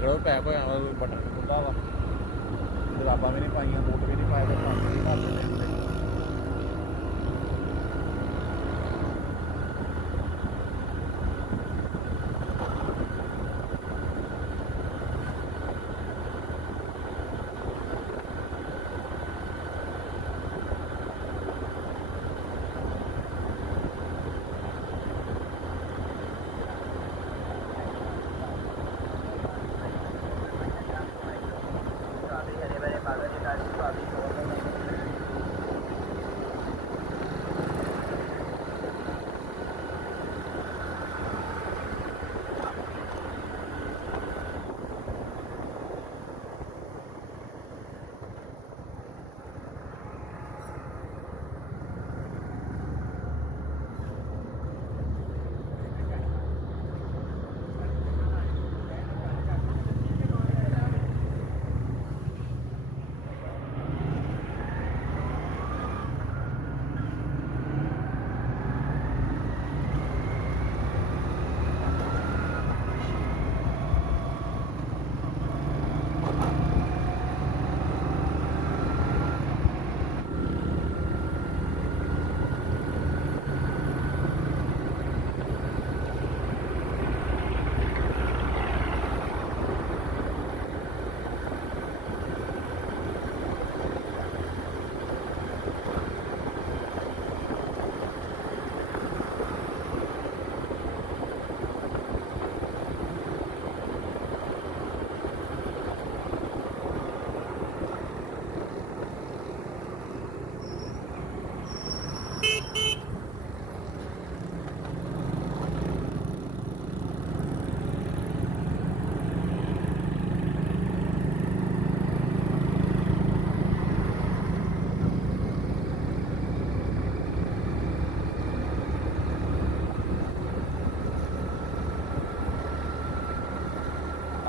cycle pack ਹੋਇਆ ਵਾ ਬਟਨ ਖੁੱਲ੍ਹਾ ਵਾ ਜਰਾਬਾਂ ਵੀ ਨਹੀਂ ਪਾਈਆਂ ਬੂਟ ਵੀ ਨਹੀਂ ਪਾਏ ਤੇ ਕੰਮ ਵੀ ਕਰ ਦਿੰਦੇ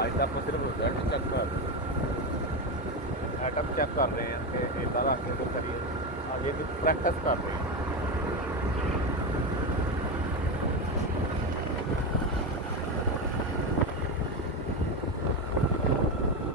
ਅੱਜ ਤਾਂ ਆਪਾਂ ਸਿਰਫ ਰਿਜ਼ਲਟ ਚੈੱਕ ਕਰ ਰਹੇ ਹਾਂ ਐਟਮ ਚੈੱਕ ਕਰ ਰਹੇ ਹਾਂ ਕਿ ਇੱਦਾਂ ਰੱਖ ਕੇ ਕਰੀਏ ਅੱਗੇ ਦੀ ਪ੍ਰੈਕਟਿਸ ਕਰ ਰਹੇ ਹਾਂ